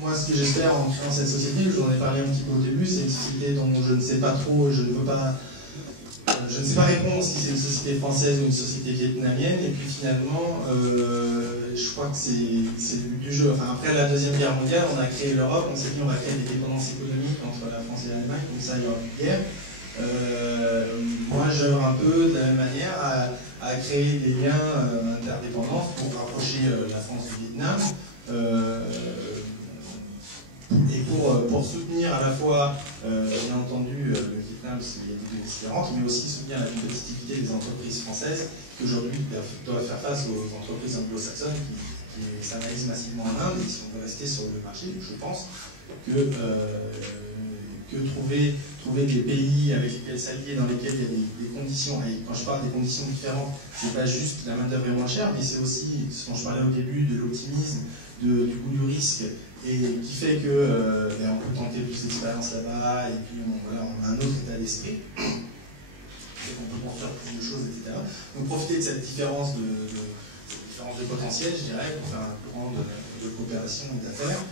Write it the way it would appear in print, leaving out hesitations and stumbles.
moi, ce que j'espère en créant cette société, je vous en ai parlé un petit peu au début, c'est une société dont je ne sais pas trop, je ne sais pas répondre si c'est une société française ou une société vietnamienne, et puis finalement, je crois que c'est le but du jeu. Enfin, après la Deuxième Guerre mondiale, on a créé l'Europe, on s'est dit on va créer des dépendances économiques entre la France et l'Allemagne, comme ça il y aura plus de guerre. Moi, j'œuvre un peu de la même manière à créer des liens interdépendants pour rapprocher la France du Vietnam. Et pour soutenir à la fois, bien entendu, le Vietnam, parce qu'il y a des données différentes, mais aussi soutenir la compétitivité des entreprises françaises qui aujourd'hui doivent faire face aux entreprises anglo-saxonnes qui s'analysent massivement en Inde. Et si on veut rester sur le marché, je pense que trouver des pays avec lesquels s'allier, dans lesquels il y a des conditions, et quand je parle des conditions différentes, c'est pas juste la main-d'œuvre est moins chère, mais c'est aussi ce dont je parlais au début, de l'optimisme, du goût du risque, et qui fait que on peut tenter plus d'expériences là-bas, et puis on a un autre état d'esprit, et qu'on peut construire plus de choses, etc. Donc profiter de cette différence de potentiel, je dirais, pour faire un courant de coopération et d'affaires.